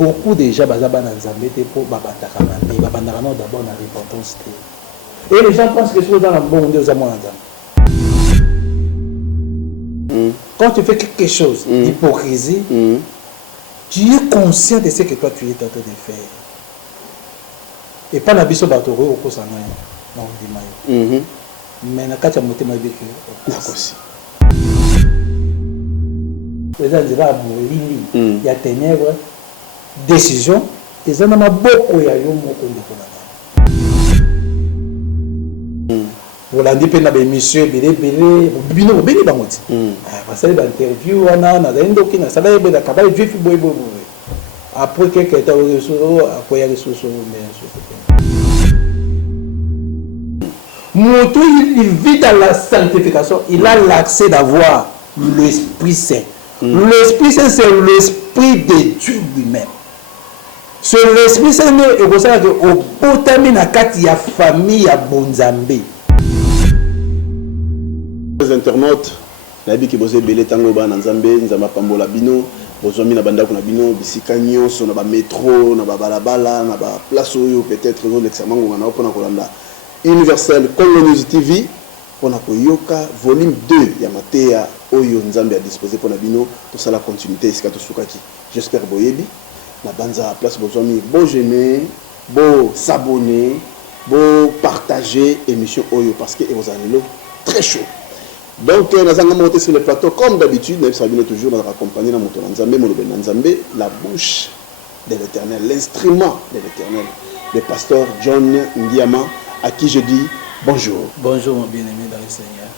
beaucoup déjà bazaba na nzambe te pour babataka mais babandaka non d'abord na repentance te. Et les gens pensent que c'est dans la bonne Dieu zamo nzambe. Quand tu fais quelque chose d'hypocrisie, tu es conscient de ce que toi tu es en train de faire. Et pas la biso batoro au kosanga na ndima. Mais na kacha motema beke nakosi. Les gens diront molili ya ténèbres décision et na maboko ya yo moko ndikona. Volandi pe na bémission belé bino bobeli bango ti. Parce que l'interview wana na ndoki na sala ebe na kabali juif boy. Après quelques temps akoya resources mais Moto il vit dans la sanctification, il a l'accès d'avoir l'Esprit Saint. L'Esprit Saint c'est l'Esprit de Dieu lui-même. Ce l'Esprit Saint est comme ça que au botami na kati ya famille ya bonzambe. Les internautes nabi ki boze belé tango ba na nzambe nzamba pambola bino bozomi na banda kuna bino bisika nyonso na ba métro na ba balabala na ba place oyo peut-être zo l'examen ngona opona kolanda Universel Congo News TV pona koyoka volume 2 ya mateya oyo nzambe a disposé pona bino to sala continuité esika to sukaki. J'espère boyebi na banza place bozomi bo j'aimer bo s'abonner bo partager émission oyo parce que vous allez très chaud. Donc, nous allons monter sur le plateau comme d'habitude. Nous allons toujours accompagner la bouche de l'Éternel, l'instrument de l'Éternel, le pasteur John Ndiama, à qui je dis bonjour. Bonjour, mon bien-aimé dans le Seigneur.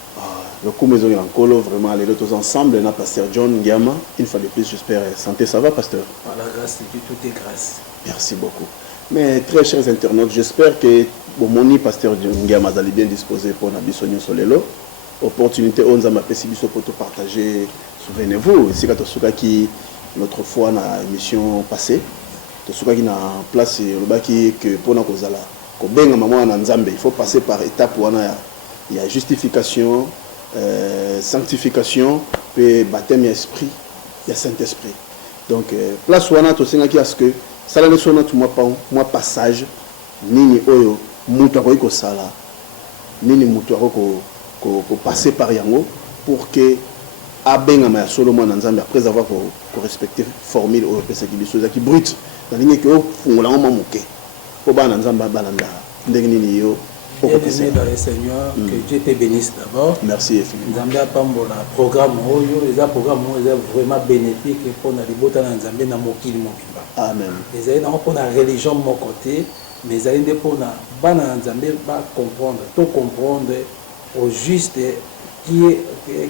Le coup maison en colo, vraiment, aller tous ensemble. Nous pasteur John Ndiama. Une fois de plus, j'espère santé. Ça va, pasteur? Par la grâce de Dieu, tout est grâce. Merci beaucoup. Mais très chers internautes, j'espère que mon pasteur John Ndiama est bien disposé pour la bisogno solelo. Opportunité on a apprécié pour partager. Souvenez-vous, ici quand on qui l'autre fois dans l'émission passée, on a na place le baki que pour na kozala ko benga maman na nzambe, il faut passer par étape où il y a justification, sanctification, puis baptême esprit, il y a Saint-Esprit. Donc place où on a tout ça qui a ce que ça la leçon tout moi passage nini oyo mutu ko sala nini mutu ko passer par yango pour que abenga ma Solomon nzambe après avoir respecté formule au pesa ki biso qui brut na ligne que fungola ngoma moke po ba nzambe balanda ndenge nini yo Bienvenue dans le Seigneur, que Dieu te bénisse d'abord. Merci infiniment. Nzambe apambola programme oyo, les programmes oyo vraiment bénéfique pour na libota na nzambe na mokili mobimba. Amen. Les aïna pour la religion mon côté, mais aïna pour na bana nzambe ba comprendre, tout comprendre au juste qui est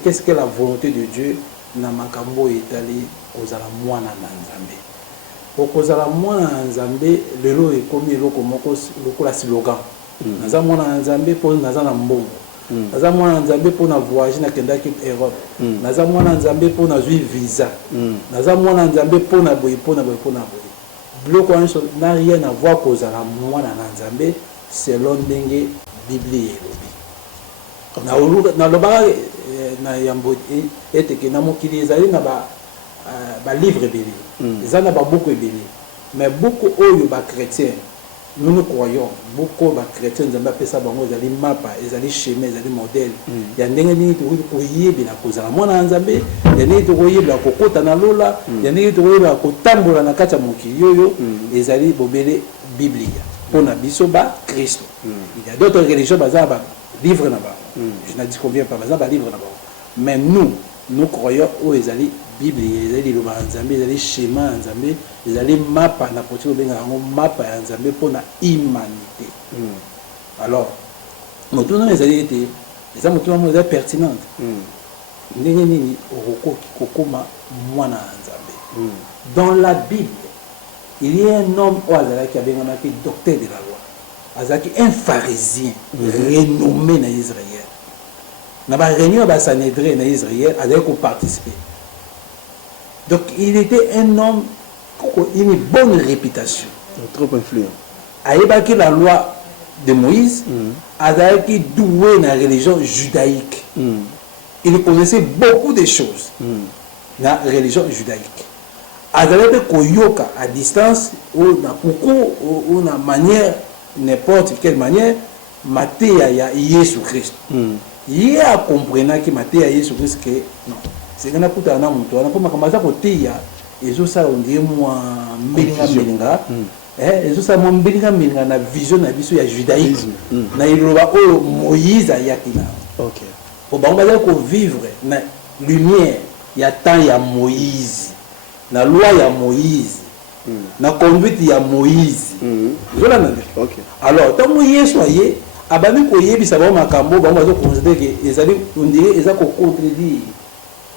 qu'est-ce que la volonté de Dieu na makambo etali kozala mwana na nzambe. Pour kozala mwana na nzambe lelo ekomi eloko moko lokola slogan. Naza mwana na nzambe pour naza na mbongo. Naza mwana na nzambe pour na voyager na kendaki Europe. Naza mwana na nzambe pour na zui visa. Naza mwana na nzambe pour na boye pour na boye pour na boye. Bloko n'a rien à voir kozala mwana na nzambe selon ndenge Bible elobi. Na lobaka na yambo eteke na mokili ezali na ba livre ebele ezali na babuku ebele mais buku oyo bachrétien nous croyons beaucoup bachrétien nzambe apesa bango ezali mapa ezali chemin ezali modèle ya ndenge nini tokoki koyebela kozala mwana na nzambe ya ndenge tokoyebela kokota na lola ya ndenge tokoyebela kotambola na kati ya mokili oyo ezali bobele biblia mpona biso bakristo. Il y a d'autres religions baza ba livre na ba je ne dis combien pas baza ba livre na ba mais nous croyons au ezali Bible ezali loba nzambe ezali schéma nzambe ezali mapa na poti obenga yango mapa ya nzambe mpona humanité. Alors motuna ezali ete eza motuna mo eza pertinente ndenge nini okoki kokoma mwana na nzambe. Dans la Bible il y a un homme au azalaki abengamaki docteur de la loi azalaki un pharisien renommé na Israël na ba réunion ba Sanhédrin na Israël azalaki participer. Donc il était un homme qui a une bonne réputation. Trop influent. Aïbaki la loi de Moïse, azalaki doué dans la religion judaïque. Il connaissait beaucoup de choses dans la religion judaïque. azalaki koyoka à distance ou na kuku ou na manière n'importe quelle manière mateya ya Yesu Christ ye a comprenaki mateya ya Yesu Christ que non c'est na kuta na mutu ana poma kamaza koteya ezo sa ondie mwa mbelinga ezo sa mwa mbelinga na vision na biso ya judaïsme na iloba o Moïse ayakina OK po bango ko vivre na lumière ya temps ya Moïse na loi ya Moïse na conduite ya Moïse zola na OK alors tant Yesu aye abami ko yebisa ba makambo bango bazo considérer que ezali ondire eza ko contredire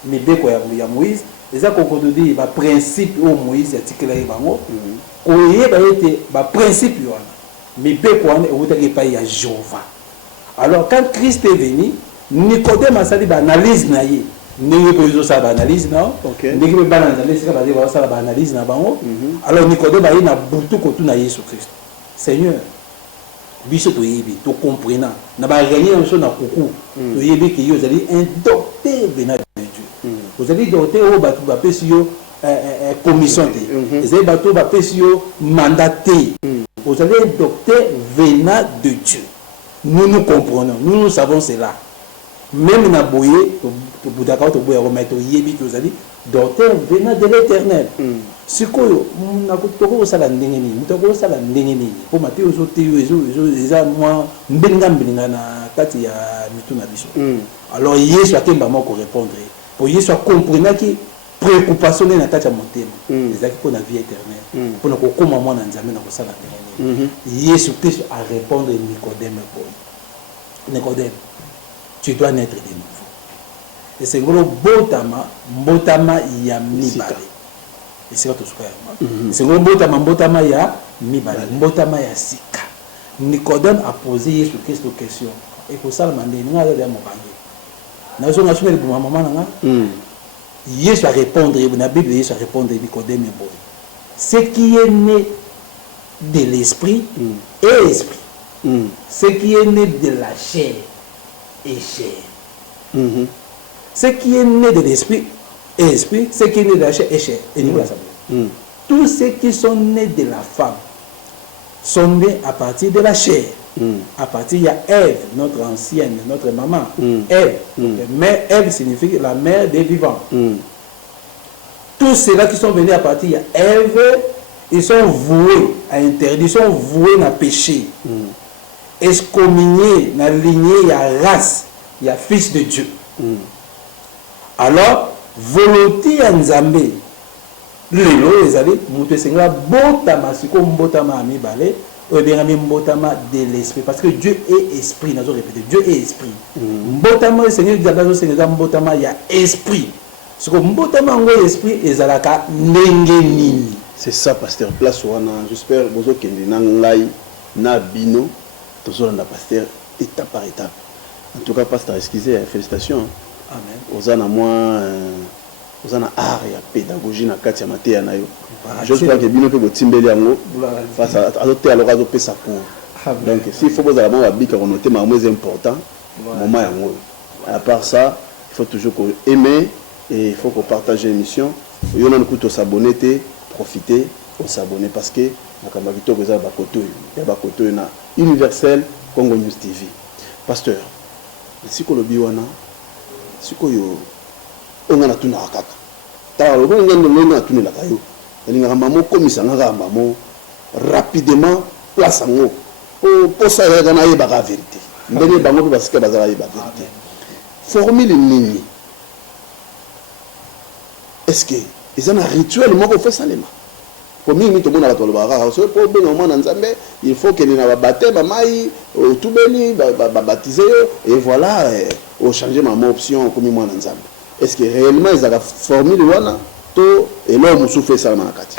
mibeko ya Moïse eza ko contredire ba principe o Moïse atikela bango ko yeba ete ba principe wana mibeko wana utaki pa ya Jéhovah. Alors quand Christ est venu Nicodème a sali ba analyse na ye ndenge ko izo sa ba analyse na ndenge be ba analyse ka ba de ba sala ba analyse na bango. Alors Nicodème a na butu ko tu na Yesu Christ Seigneur biso to yebi to comprenant na ba gagner un so na kuku to yebi que yo zali un docteur venant de Dieu vous allez docteur o ba tu ba pesi yo commission te ezali bato ba pesi yo mandaté vous allez un docteur venant de Dieu. Nous comprenons, nous savons cela. Même na boye to budaka to boye ko to yebi que vous allez docteur venant de l'Éternel. Sikoyo na kutoko sala ndenge ni mutoko sala ndenge ni po mateo zo te yo eza moi mbelinga na kati ya mituna biso. Alors Yesu akemba moko répondre pour Yesu comprendre que préoccupation na kati ya motema ezaki pour la vie éternelle pour na kokoma mwana nzambe na kosala ndenge ni Yesu Christ a répondre Nicodème boy Nicodème tu dois naître de nouveau et c'est gros mbotama ya mibale et c'est tout ce que c'est gros mbotama ya mibale mbotama ya sika. Nicodème a posé Yesu Christ une question et pour ça le mandé nga ya mobange na zo ngashune le maman nga Yesu a répondre la Bible Yesu a répondre Nicodème boy ce qui est né de l'esprit est esprit ce qui est né de la chair est chair ce qui est né de l'esprit est esprit ce qui est né de la chair est chair et nous la savons tous ceux qui sont nés de la femme sont nés à partir de la chair à partir de Ève notre ancienne notre maman Ève mais Ève signifie la mère des vivants tous ceux-là qui sont venus à partir de Ève ils sont voués à interdit ils sont voués à péché excommuniés dans la lignée ya race ya fils de Dieu alors volonté ya Nzambe lelo ezali mutu sengla botama siko mbotama mibale ou bien mbotama de l'esprit parce que Dieu est esprit nazo répéter Dieu est esprit mbotama Seigneur Nzambe sengla mbotama ya esprit siko mbotama ngo esprit ezalaka ndenge nini. C'est ça pasteur place wana j'espère bozo kende na ngai na bino tozolanda pasteur étape par étape. En tout cas pasteur excusez félicitations. Amen. Ozana moi ozana art ya pédagogie na kati ya mateya na yo. J'espère que bino pe botimbeli yango face à azote alors azope sa cour. Donc s'il faut bozala mo babika ko noter ma moins important moment yango. À part ça, il faut toujours aimer et il faut qu'on partage l'émission. Yo na nkuto s'abonner te profiter on s'abonner parce que makamba kitoko za bakoto na universel Congo News TV. Pasteur sikolobi wana sikoyo onga na tuna kaka ta lo ngendo ngena tuna la kayo elinga mamo komisa ngaka mamo rapidement place ngo po ça ya na yeba ka vérité ndenge bango pe basika bazala yeba vérité formule nini est-ce que ils ont un rituel moko fait salema pour mingi to mona batolo ba so pour benga mwana nzambe il faut que na ba baptême mai tubeli ba baptiser et voilà au changer ma option comme mwana nzambe. Est-ce que réellement ils ont formule wana to et là on fait ça na kati.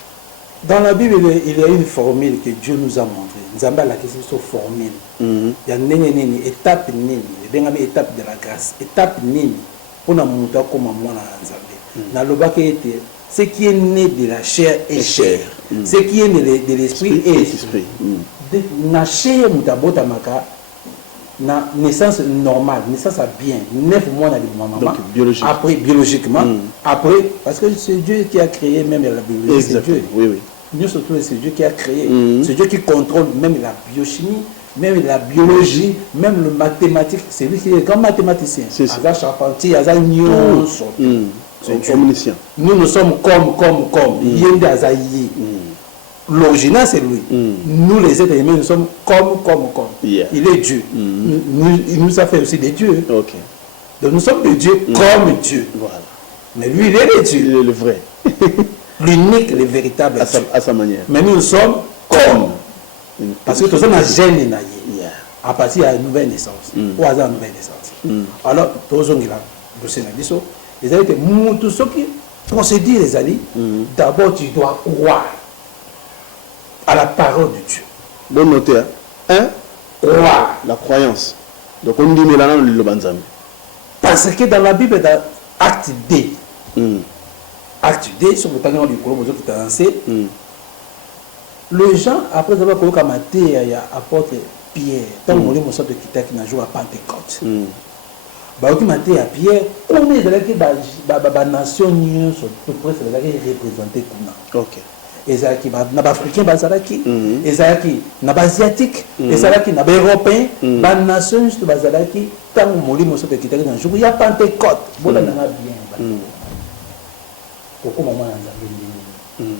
Dans la Bible il y a une formule que Dieu nous a montré. Nzambe la question sur formule. Il y a nini étape nini benga étape de la grâce étape nini pour na muta comme mwana nzambe. Na lobaka était ce qui est né de la chair est chair. Ce qui est né de l'esprit est esprit. Na chair mutabota maka na naissance normale, naissance à bien, 9 mois dans le maman. Donc biologique. Après, biologiquement, après, parce que c'est Dieu qui a créé même la biologie. Exactement, oui, oui. Nous surtout, c'est Dieu qui a créé. C'est Dieu qui contrôle même la biochimie, même la biologie, même le mathématique. C'est lui qui est grand mathématicien. C'est ça. Aza Charpentier, Aza Nyonso. C'est omniscient. Nous sommes comme. Yende Azaïe. L'original, c'est lui. Nous, les êtres humains, nous sommes comme. Yeah. Il est Dieu. Il nous a fait aussi des dieux. Ok. Donc nous sommes des dieux comme Dieu. Voilà. Mais lui, il est le Dieu. Il est le vrai. L'unique, le véritable Dieu. À sa manière. Mais nous sommes comme. Parce que tout ça, on a gêné. Yeah. À partir de la nouvelle naissance. Ou à la nouvelle naissance. Alors, tous les gens les amis, tous ceux qui procédent les amis, d'abord tu dois croire à la parole de Dieu. Bon noter, hein? Croire. La croyance. Donc on dit mais là le banzam. Parce que dans la Bible, dans Acte D, Acte D, sur le temps du Colombo qui t'a lancé, les gens, après avoir connu comme il y a apôtre Pierre, tant qu'on est mon sort de Kitaki n'a joué à Pentecôte. Bah, qui m'a dit à Pierre, combien de la nation sont tout près de la représentée comme ok. ezalaki na baafricain bazalaki ezalaki na baasiatique ezalaki na baeuropéen banation nyonso bazalaki ntango molimo soki ekitaki na jour ya Pentecôte bolandanga bien kokoma mwana nzambe ndenge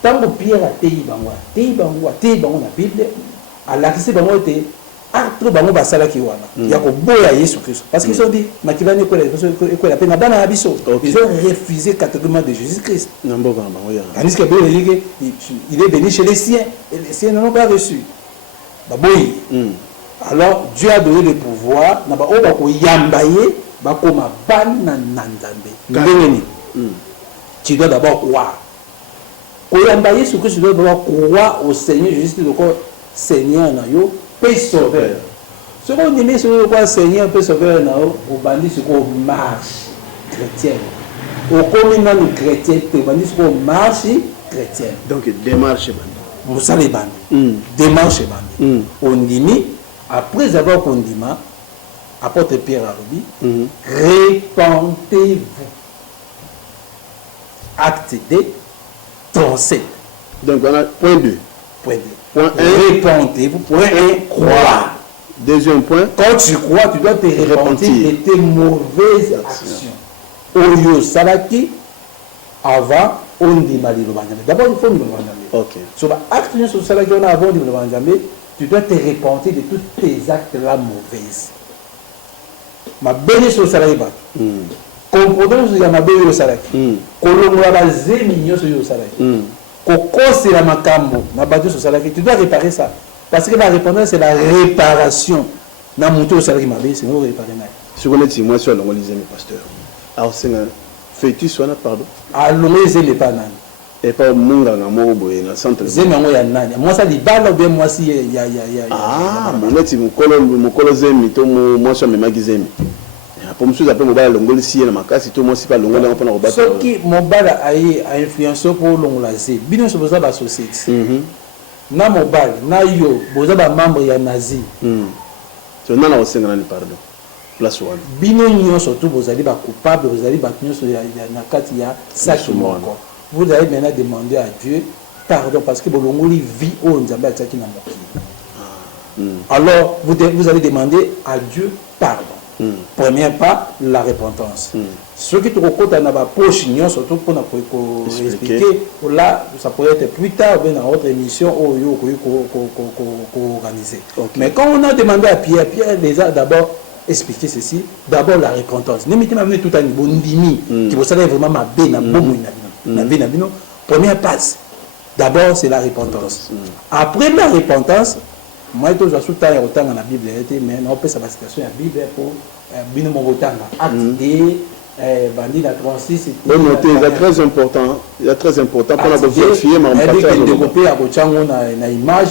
ntango Pierre ateyi bango na Bible alakisi bango ete acte bango basalaki wana ya koboya Yesu Christ parce qu'ils ont dit makilani ekola pe na bana na biso ils ont refusé catégoriquement de Jésus-Christ. Tandis que il est venu chez les siens et les siens n'ont pas reçu. Baboyi. Alors Dieu a donné le pouvoir na ba o ba ko yambaye ba koma bana na Nzambe. Tu dois d'abord croire. Ko yambaye Yesu Christ, tu dois d'abord croire au Seigneur Jésus-Christ, le Seigneur na yo. Paix sauveur. Ce qu'on dit, c'est que Seigneur peut sauver au bandit, c'est qu'on marche chrétienne. Au communal chrétien, au bandit, c'est qu'on marche chrétienne. Donc, démarche bandit. Vous savez, bandit. Démarche bandit. On dit, après avoir condamné, apôtre Pierre Arobi, répentez-vous. Acte D, 37. Donc, on a point 2. Point 2. Point 1, répentez-vous. Point 1, croire. Deuxième point. Quand tu crois, tu dois te repentir de tes mauvaises actions. Oyo Salaki, avant, on dit Mali le Banjamé. D'abord, il faut le Banjamé. Ok. Sur l'acte sur Salaki, on a avant le Banjamé, tu dois te repentir de tous tes actes-là mauvaises. Ma belle sur Salaki. Comprenons ce que ma belle sur Salaki. Kolongola Zémignon sur Salaki. C'est la makambo, tu dois réparer ça. Parce que la réponse, c'est la réparation. Na monté au salaire mabé, c'est nous réparer. Si vous êtes moi sur l'onglisé, mes pasteurs. Alors, c'est un fais-tu soit pardon. Alors, les n'est pas nan. Et pas mon gars, mon boy, na centre. Zémango ya nan. Moi, ça dit balle bien, moi, si ya. Ah, mon net, mon colosème, moi, sur mes magasins. Pour me souhaiter mon bal l'ongol si na makasi tout moi si pas l'ongol on peut na rebattre. Ce qui mon bal a influencé pour l'ongolazé. Bino se boza ba société. Na mon bal na yo boza ba membre ya nazi. So na na osenga na pardon. Place one. Bino nyo surtout bozali ba coupable, bozali ba nyo ya na kati ya sac moko. Vous allez maintenant demander à Dieu pardon parce que bolongoli vit au nzambe ataki na mokili. Alors vous allez demander à Dieu pardon. Premier pas, la repentance. Ce qui te raconte dans la poche, surtout pour expliquer, là, ça pourrait être plus tard, dans notre émission, organiser. Mais quand on a demandé à Pierre, Pierre les a d'abord expliqué ceci, d'abord la repentance. Ne mettez pas tout à niveau, qui vous savez vraiment ma bête, première passe, d'abord c'est la repentance. Après la repentance, moi, je suis tout le temps dans la Bible, mais on peut savoir la situation de la Bible pour bien mon retard. Acte D, bandit la 36. C'est très important. Il est très important pour la vérifier, mais on peut pas développer à une image,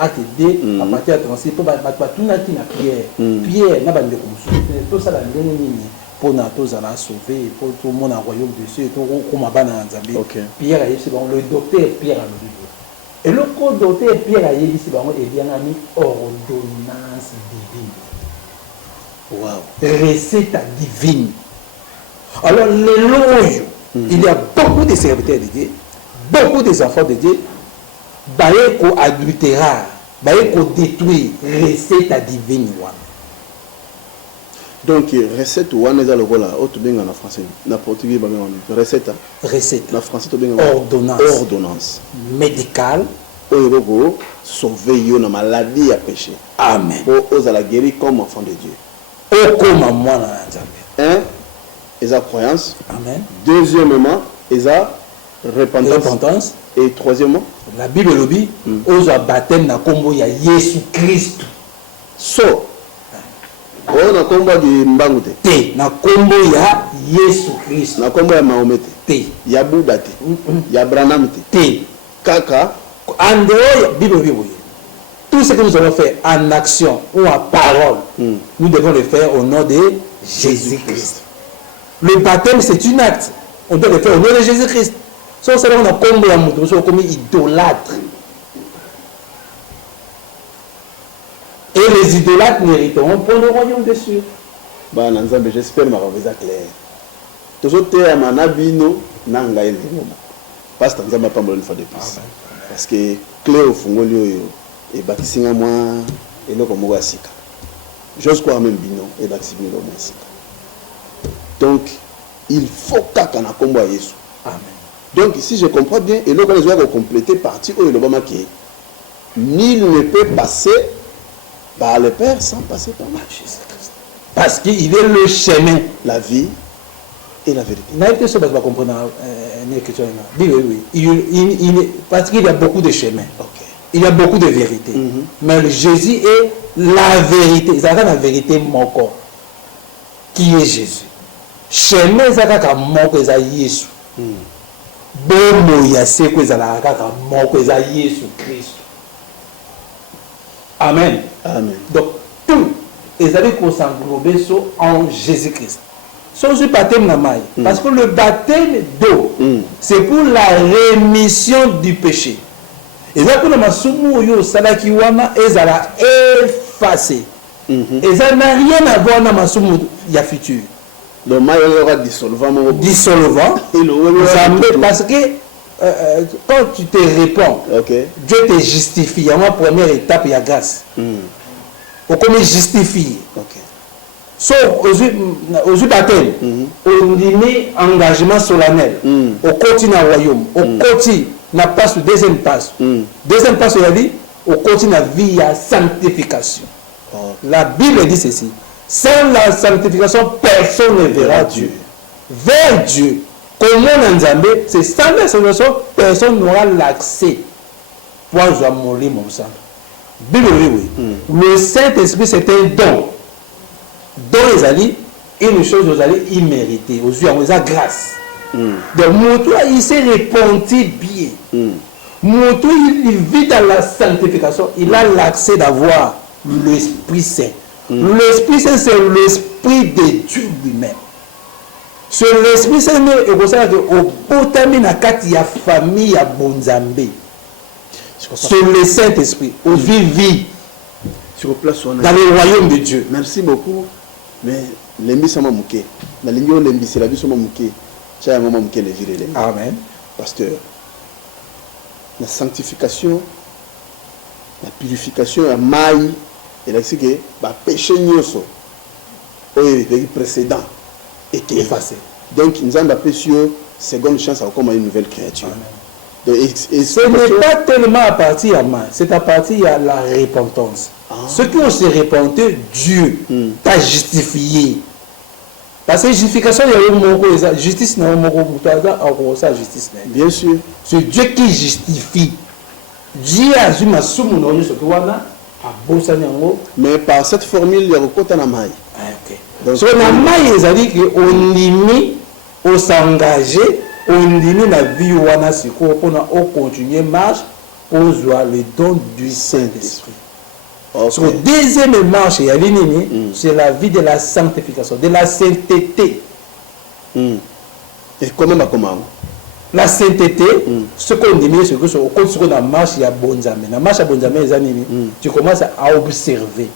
acte D, à partir de 36, pour tout na Pierre. Pierre, n'a pas de tout ça, pour nous sauver, pour tout le monde en royaume dessus, tout le monde Pierre, le docteur Pierre a le et le code docteur Pierre a dit ici, il y a une ordonnance divine. Wow. Recette divine. Alors, les loges, il y a beaucoup de serviteurs de Dieu, beaucoup des enfants de Dieu, baïko adultérar, baïko détruire, recette divine. Donc, recette, on est dans le voilà, autre bien en français, en portugais, recette. Recette. En français, ordonnance. Ordonnance. Médicale. Pour sauver une maladie à péché. Amen. Pour oser la guérir comme enfant de Dieu. Un, ils ont croyance. Amen. Deuxièmement, ils ont repentance. Et troisièmement, la Bible le dit, ils ont baptême na kombo ya Jésus Christ. So, on a combo de Mbangute. Te, na kombo ya Jésus Christ. Na kombo ya Mahomet. Te. Ya Bouddha te. Ya Branham te. Te. Kaka. En dehors, Bible, tout ce que nous allons faire en action ou en parole, nous devons le faire au nom de Jésus-Christ. Le baptême, c'est un acte. On doit le faire au nom de Jésus-Christ. Sauf que on a comme idolâtre. Et les idolâtres mériteront pour le royaume des cieux. J'espère que ma voix est claire. Toujours te manabino nanga elimo. Parce que nous avons pas mal une fois de plus. Parce que clé au fongolio et bâtissinga moi et le comme sika. J'ose croire même bino et bâtissinga le sika. Donc il faut qu'à na combo à Yesu. Amen. Donc si je comprends bien et le quand les doivent compléter partie où il va marquer nul ne peut passer par le Père sans passer par Jésus-Christ. Parce qu'il est le chemin, la vie et la vérité. Il n'y a pas de chose à comprendre. Oui. Parce qu'il y a beaucoup de chemins. Okay. Il y a beaucoup de vérités. Mais le Jésus est la vérité. C'est la vérité mon corps. Qui est Jésus. Chemin, c'est mon corps, c'est Jésus. Bon, il y a ce que c'est mon corps, c'est Jésus Christ. Amen. Amen. Donc, tout, ils allaient s'englober en Jésus-Christ. Sans le baptême na maille. Parce que le baptême d'eau, c'est pour la rémission du péché. Et là, pour le masumu yo salaki wana ezala effacé. Et ça n'a rien à voir avec masumu ya futur. Donc maille aura dissolvant. Dissolvant. Parce que quand tu te réponds, Dieu te justifie. Il y a une première étape, il y a grâce. Au comment justifier. So, aux baptême, on y met engagement solennel. Au continent royaume, au continent n'a pas sur deuxième passe. Deuxième passe, il a dit, au continent vie à sanctification. La Bible dit ceci. Sans la sanctification, personne ne verra Dieu. Vers Dieu, comment on Nzambé, c'est sans la sanctification, personne n'aura l'accès pour mourir mon sang. Bible, oui. Le Saint-Esprit, c'est un don. Dans les alliés, une chose aux alliés imméritée, aux yeux, aux grâce. Donc, Moutou, il s'est repenti bien. Moutou, il vit dans la sanctification. Il a l'accès d'avoir l'Esprit Saint. L'Esprit Saint, c'est l'Esprit de Dieu lui-même. C'est l'Esprit Saint, et vous savez qu'au potami na kati ya famille ya Bonzambé. C'est le Saint-Esprit. Aux vie sur place dans le royaume de Dieu. Merci beaucoup. Mais l'embi sama muke. Na lingo l'embi c'est la vie sama muke. Chaya mama muke le vire l'embi. Amen. Pasteur. La sanctification, la purification, la maille, et là c'est que bah péché nyoso. Oui, le précédent était effacé. Donc nous avons appelé sur seconde chance à comme une nouvelle créature. Donc, et ce n'est pas tellement à partir à main, c'est à partir à la repentance. Ceux qui ont se repenti, Dieu t'a justifié. Parce que justification, il y a justice, justice. Bien sûr. C'est Dieu qui justifie. Dieu a dit ma somme ce que mais par cette formule, il y a beaucoup de maille. Donc, sur la maille, ils ont dit qu'on limite, on s'engage, on limite la vie on continue marche, on voit le don du Saint-Esprit. Sur la deuxième marche, c'est la vie de la sanctification, de la sainteté. Et comment la sainteté, ce qu'on dit, c'est que sur la marche, il y a Bonzamé. La marche à Bonzamé, tu commences à observer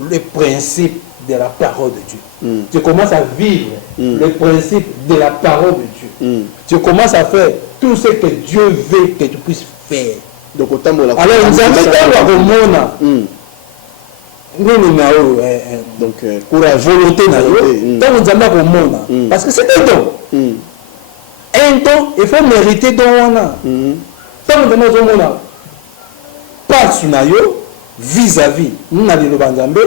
le principe de la parole de Dieu. Tu commences à vivre le principe de la parole de Dieu. Tu commences à faire tout ce que Dieu veut que tu puisses faire. Donc autant de la alors nous avons mona donc courage volonté na yo tant nous avons mona parce que c'est un don. Un don il faut mériter don wana. Tant nous avons mona pas na yo vis-à-vis nous na le banzambe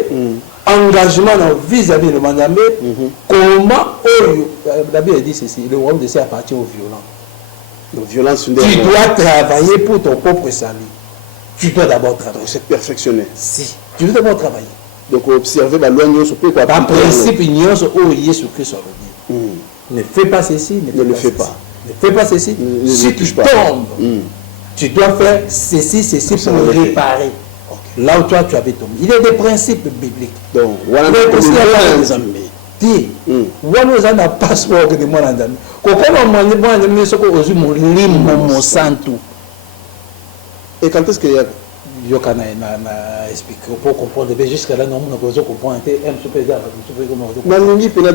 engagement vis-à-vis le banzambe comment la Bible dit ceci le royaume de Dieu appartient aux violents. Violence, tu dois travailler pour ton propre salut. Tu dois d'abord travailler. C'est perfectionner. Si. Tu dois d'abord travailler. Donc observer la loi sur quoi. Par principe, ignorant ce où Jésus Christ a dit. Ne fais pas ceci, ne le fais pas. Ne fais pas ceci. Si tu tombes, tu dois faire ceci pour le réparer. Là où toi tu avais tombé. Il y a des principes bibliques. Donc, voilà ti wana za na passeport de mwana ndami kokoma mwana mwana ndami soko ozu mulimo mosantu. Et quand est-ce que yoka na expliquer pour comprendre mais jusqu'à là non on peut comprendre un super ça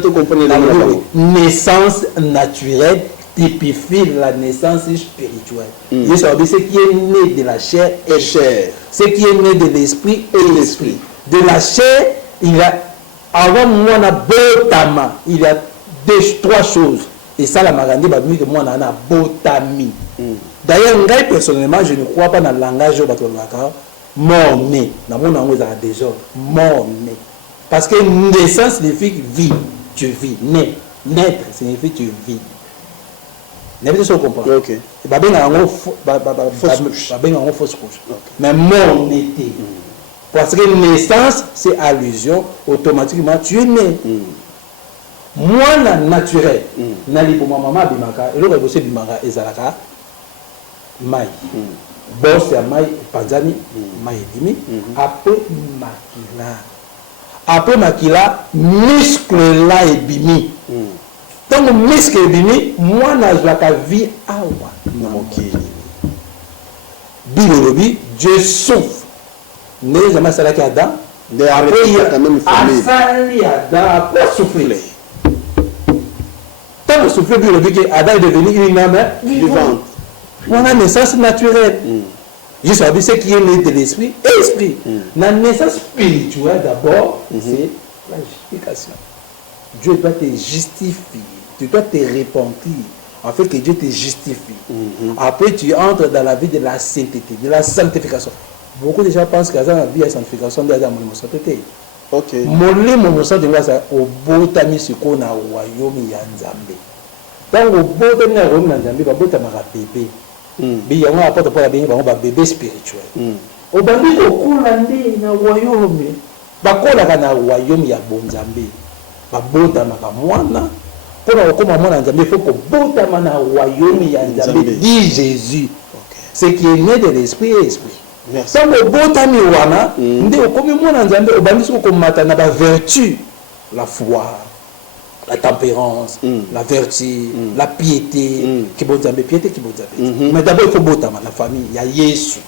comment naissance naturelle typifie la naissance spirituelle. Il ça ce qui est né de la chair est chair, ce qui est né de l'esprit est l'esprit. De la chair il a avant moi na botama il y a trois choses et ça la marandi ba que moi na botami. D'ailleurs ngai personnellement je ne crois pas dans le langage de batolaka mort né na mon ango za désordre mort né parce que naissance signifie vie, tu vis, naître signifie tu vis. N'est-ce pas comprendre? OK. Ba benga ngo fausse couche. Mais mort n'était. Parce que naissance, c'est allusion, automatiquement, tu es né. Moi, naturel, nali pour ma maman bimaka, et l'autre aussi bimaka, ezalaka, maï. Bon, c'est maï, panzani, maï dimi, après makila. Après makila, muscle là et bimi. Donc, muscle et bimi, moi, n'a vie awa. Bilolobi, Dieu souffre. Mais jamais ça qui Adam. Après il y a quand même après souffler. Tant que souffler puis le dit que Adam est devenu une âme vivante. On a naissance naturelle. Je sais ce qui est né de l'esprit et esprit. La naissance spirituelle d'abord, c'est la justification. Dieu doit te justifier. Tu dois te repentir. En fait que Dieu te justifie. Après tu entres dans la vie de la sainteté, de la sanctification. Beaucoup de gens pensent que la vie de sanctification doit être mon sainteté. OK. Mon sainteté c'est au botami siko na royaume ya Nzambe. Donc au botami na royaume ya Nzambe ba botama ka bébé. Bi yango apporte pour la béni ba bébé spirituel. Au bandi ko kolande na royaume. Ba kola na royaume ya Bonzambe. Ba botama ka mwana. Pour na okoma mwana Nzambe faut ko botama na royaume ya Nzambe dit Jésus. OK. Ce qui est né de l'esprit est esprit. Merci. Donc, botami wana, ndé okomi mwana Nzambe obandisi ko komata na ba vertu, la foi, la tempérance, la vertu, la piété, qui bon Nzambe piété qui bon Nzambe. Mais d'abord il faut botama la famille, il y a Yesu.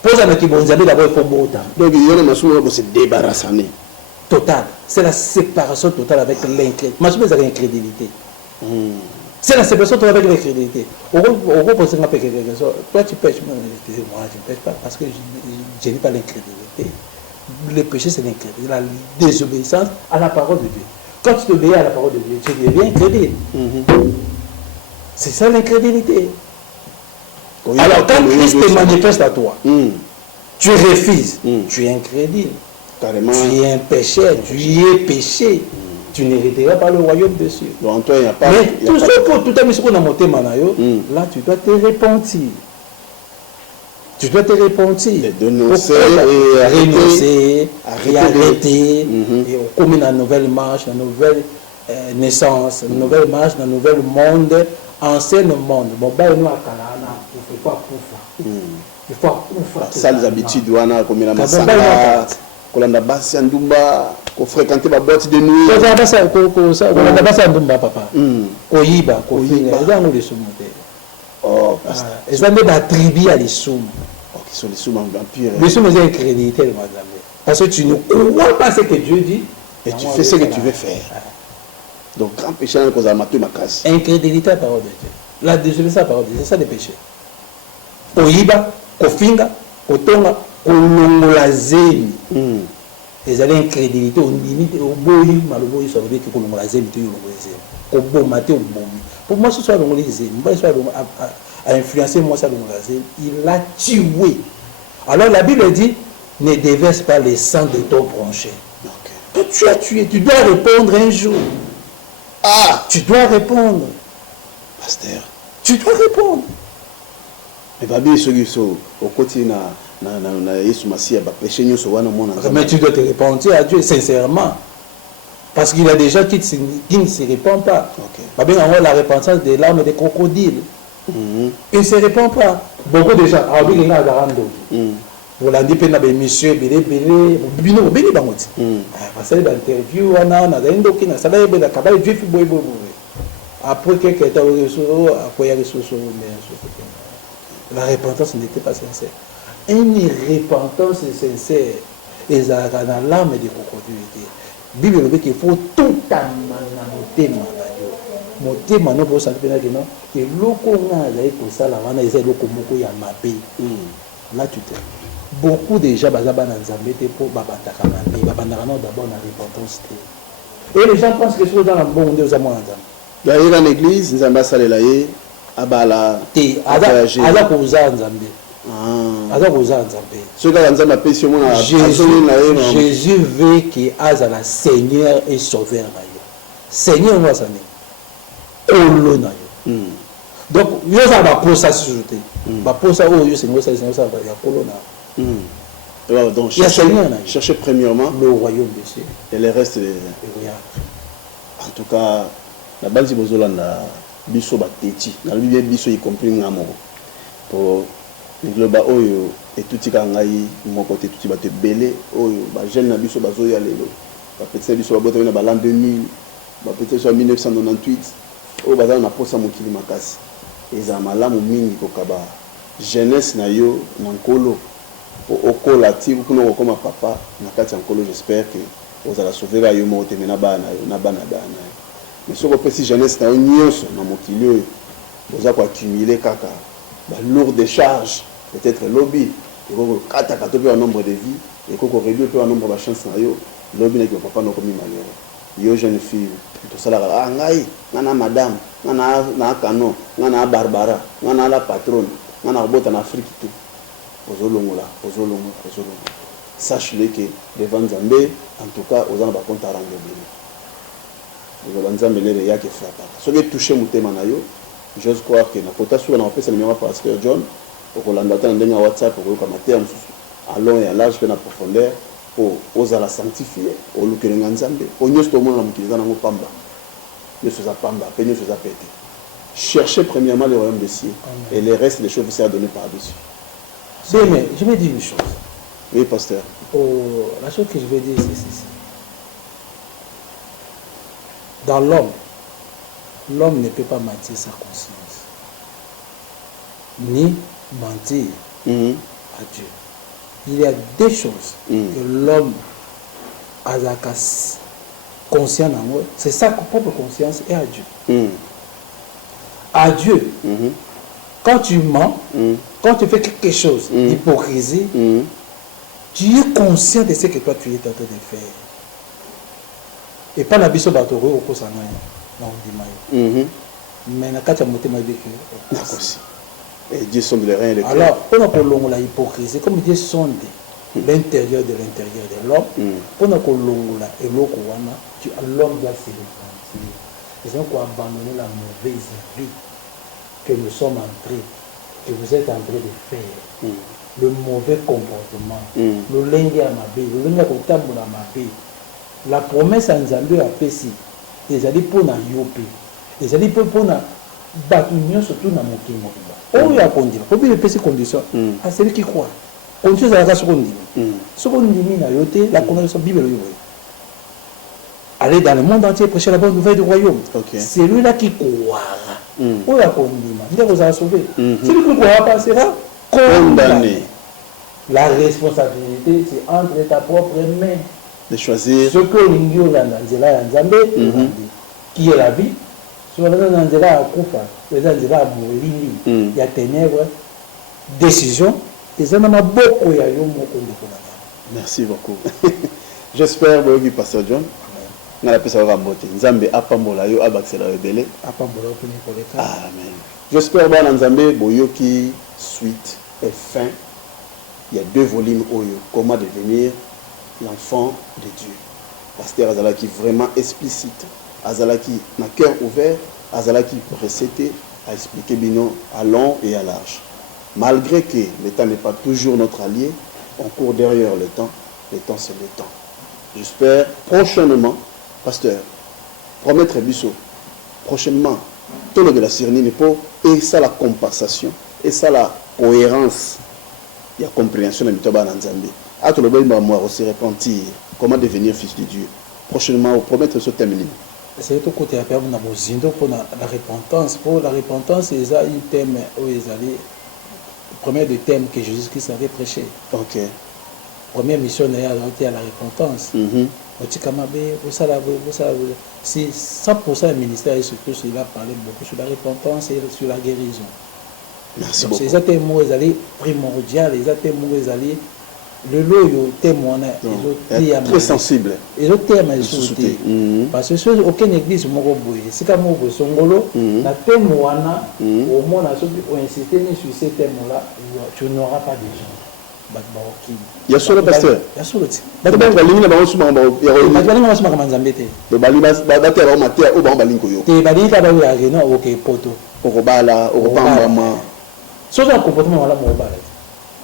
Pose avec qui bon Nzambe d'abord il faut botama. Donc il y a masuma ko se débarrasser. Total, c'est la séparation totale avec l'incrédulité. Masuma c'est l'incrédulité. C'est la séparation totale avec l'incrédulité. Toi tu pêches, moi je ne pêche pas parce que je n'ai pas l'incrédulité. Le péché c'est l'incrédulité, la désobéissance à la parole de Dieu. Quand tu t'obéis à la parole de Dieu, tu deviens incrédule. C'est ça l'incrédulité. Alors quand Christ te manifeste à toi, tu refuses, tu es incrédule. Carrément. Tu es un pécheur, tu y es péché. Tu n'hériteras pas le royaume de Dieu. Donc toi, il n'y a pas. Mais tout ce que tout à l'heure, là, tu dois te repentir. Tu dois te repentir. Dénoncer et renoncer, arrêter. Et on commet une nouvelle marche, une nouvelle naissance, une nouvelle marche, un nouvel monde, ancien monde. Bon, ben, nous, à Kalana, il ne faut pas pouvoir. Il faut pouvoir. Ça, les habitudes, on a comme la massacre. Kolanda basi ndumba ko fréquenter ba boîte de nuit ko basa kolanda basa ndumba papa ko yiba ko finga ezango les sumote oh parce ezango ba tribu à les sum OK sont les sum en vampire les sum c'est incrédulité le madame parce que tu ne crois pas ce que Dieu dit Et tu fais ce que tu veux faire. Donc, grand péché, c'est qu'on a maté ma casse. Incrédulité à la parole de Dieu. La désobéissance à la parole de Dieu, c'est ça le péché. Oyiba, kofinga, kotonga, kolongola zemi. Les allées incrédulité, on limite, au boyi, maloboyi, ça veut dire que kolongola zemi, tu yolongola zemi. Kobo, maté, au boyi. Pour moi, ce soit l'ongolé zemi, moi, ce soit a influencé moi, ça l'ongolé zemi, il l'a tué. Alors la Bible dit, ne déverse pas le sang de ton prochain. Que tu as tué, tu dois répondre un jour. Ah, tu dois répondre. Pasteur. Tu dois répondre. Mais tu dois te repentir à Dieu sincèrement. Parce qu'il y a des gens qui ne se répondent pas. Okay. La repentance des larmes des crocodiles. Ils ne se répondent pas. Beaucoup de gens, vous l'avez dit, monsieur, après quelques temps, la repentance n'était pas sincère. Une repentance sincère, et ça dans l'âme des crocodiles. La Bible dit qu'il faut tout amener motema no bo santé na keno et loko nga za ko sala wana eza loko moko ya mabe. Là tu te beaucoup de gens bazaba na nzambe te pour babandaka mabe babandaka na d'abord na repentance te. Et les gens pensent que c'est dans la bonne Dieu za mwana nzambe. D'ailleurs dans l'église nzambe salela ye abala te ala ko za nzambe. Aza ko za nzambe. Ce que nzambe apesi mo na Jésus veut que azala Seigneur et Sauveur na yo. Seigneur moi ça ne donc, il y a un processus. Donc, cherchez premièrement le royaume de Dieu. Et le reste. En tout cas, la base de la biso bateti. La Bible biso y compris ngamo. Pour le global oyo et tout ce kangai mon côté tout bate belé oyo ba jeune na biso bazo ya lelo. Ba petit biso ba boto na ba l'an 2000, ba petit soit 1998. O bazana na posa mokili makasi eza malamu mingi kokaba jeunesse na yo na nkolo okola ti kuna kokoma papa na kati ya nkolo. J'espère que vous allez sauver yo mo temena bana yo na bana bana mais soko pesi jeunesse na yo nyonso na mokili oyo boza ko accumuler kaka ba lourde charge peut-être lobby et ko kata kato pe nombre de vie et ko réduire pe nombre ba chance na yo lobby na ko papa no komi malheureux. Yo jeune fille tout ça là ngai ngana madame ngana na kano ngana barbara ngana la patronne ngana bota na Afrique tout ozolongola sache-le que devant Nzambe en tout cas aux gens ba compte à rendre bien aux Nzambe les ya qui frappe ce qui toucher mutema na yo j'ose croire que na kota sur na opesa numéro pasteur John pour kolanda ta ndenge WhatsApp pour ko mater à long et à large na profondeur aux à la sanctifier au lukerenga Nzambe au nyos to mona mukiliza nango pamba ne se pamba peine se pété. Cherchez premièrement le royaume des cieux et les restes des choses vous seront données par-dessus. Mais je vais dire une chose. Oui, pasteur. La chose que je veux dire c'est ceci. Dans l'homme ne peut pas mentir sa conscience ni mentir à Dieu. Il y a des choses que l'homme a conscient en moi, c'est sa propre conscience et à Dieu. À Dieu, quand tu mens, quand tu fais quelque chose d'hypocrisie, tu es conscient de ce que toi tu es en train de faire. Et pas la biso batoro au cours non mais na kacha motema beke et Dieu sonde les reins et les cœurs. Alors pour la hypocrisie comme Dieu sonde l'intérieur de l'homme pour na kolongola eloko wana l'homme doit se repentir. Ils ont abandonné la mauvaise vie que nous sommes entrés, que vous êtes en train de faire. Le mauvais comportement, le lengue à ma vie, le lengue à ma vie. La promesse à Nzambe a péci. Ils allaient pour na yope. Ils allaient pour na batunion surtout na mokimo. Oh il a conduit. Faut bien pécer condition. À celui qui croit. Condition à la seconde. Seconde na yote la connaissance Bible. Aller dans le monde entier prêcher la bonne nouvelle du royaume. C'est lui-là qui croira. Oh il a conduit. Il vous a sauvé. Celui qui ne croira pas sera condamné. La responsabilité, c'est entre ta propre main. de choisir ce que l'ingio là nzela ya nzambe qui est la vie sur la nzela ya kufa eza nzela ya molili ya ténèbres décision eza na maboko ya yo moko ndeko na nzambe. Merci beaucoup. J'espère que pasteur John ngala pesa ka mbote nzambe apambola yo abakisela yo belé apambola opini koleka. Amen. J'espère bana nzambe boyoki suite et fin. Il y a 2 volumes oyo comment devenir l'enfant de Dieu. Pasteur Azalaki vraiment explicite, Azalaki na cœur ouvert, Azalaki recette à expliquer bino à long et à large. Malgré que le temps n'est pas toujours notre allié, on court derrière le temps c'est le temps. J'espère prochainement, pasteur, promettre biso, prochainement, tout le de la Syrie et ça la compensation, et ça la cohérence, il y a compréhension de Mitoba Nanzambi. À tout le monde, se repentir, comment devenir fils de Dieu. Prochainement, on promettre ce thème. C'est tout côté à faire pour la repentance. Pour la repentance, c'est un thème où ils allaient. Premier des thèmes que Jésus-Christ avait prêché. Ok. Première mission d'ailleurs à la repentance. Si 100% du ministère est surtout il a parlé beaucoup sur la repentance et sur la guérison. Merci donc, beaucoup. C'est un mots primordial, les mots le lot témoin très sensible. Et autres thèmes parce que aucune église c'est comme au Songolo la témoin au moins on insiste sur ces thèmes là tu n'auras pas de gens. Il y a solo pasteur. Il y a solo.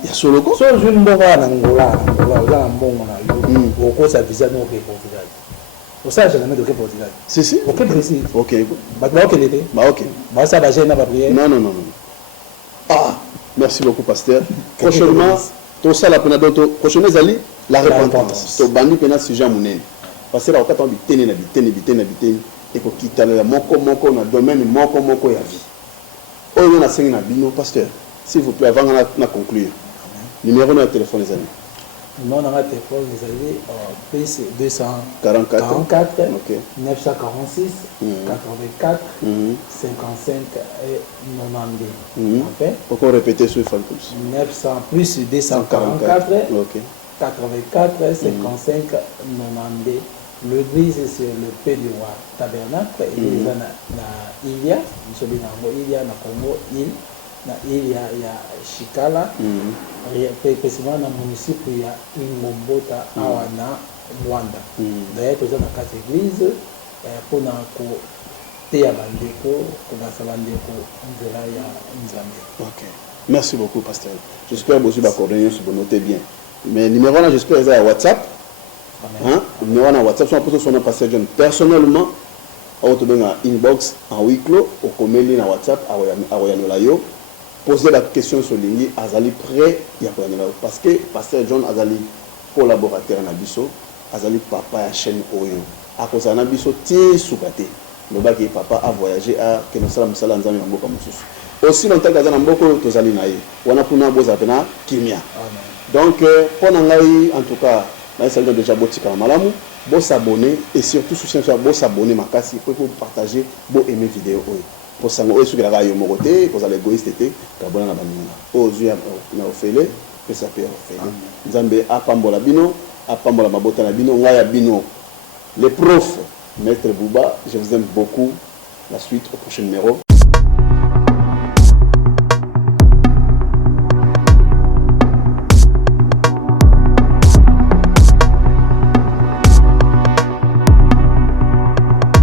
Il y a solo ko so je ne vois na ngola za mbongo na yo ko sa visa no ke Portugal o sa je jamais de Portugal si OK Brésil OK ba OK l'été bah OK ba ça ba j'ai na ba prière non ah merci beaucoup pasteur prochainement tout ça la pena d'auto prochainement zali la repentance to bandi pena sujet munene parce que la okata bitene na bitene et ko kitala moko na domaine moko ya vie oyo na sengi na bino pasteur s'il vous plaît avant na conclure numéro de téléphone les amis. Non, on a un téléphone, les amis, plus 244 okay. 946 84 55 et 92. Enfin, pourquoi répéter sur le plus 900 plus 244 okay. 84 55 92. L'église c'est le Père du Roi Tabernacle. Il y a na Congo, il y a Chikala, précisément dans le municipio il y a Ingombota Awana Rwanda. D'ailleurs, nous avons 4 églises pour nous téya bandeko, pour nous bandeko, nzela ya nzambe. Ok. Merci beaucoup, pasteur. J'espère que vous avez coordonné si vous notez bien. Mais numéro là, j'espère que vous avez WhatsApp. Hein? Numéro là, WhatsApp, si on peut pasteur John personnellement, on te donne un inbox en huis clos, au commélie dans WhatsApp, à Royanolayo. Poser la question sur l'ingé, Azali prêt, parce que pasteur John Azali collaborateur en Abisso, Azali papa à chaîne Oyo. À cause de Abisso, ti soukate. Le bac et papa a voyagé à Kenosala Moussala Nzami Mboka Moussous. Aussi longtemps que Azali Mboko Tozali Naye, on a pour nous Bozapena Kimia. Donc, pour nous, en tout cas, là, ça déjà Botika Malamu, bon s'abonner et surtout sous ça, bon s'abonner ma casse, pour partager, bon aimer vidéo. Pour ça, on est la radio Moroté, pour les égoïstes, Kabona Nabanina. Aux yeux, on a offert, que ça peut offrir. Nzambe apambola bino, apambola mabota na bino, ngaya bino. Les profs, Maître Bouba, je vous aime beaucoup. La suite au prochain numéro.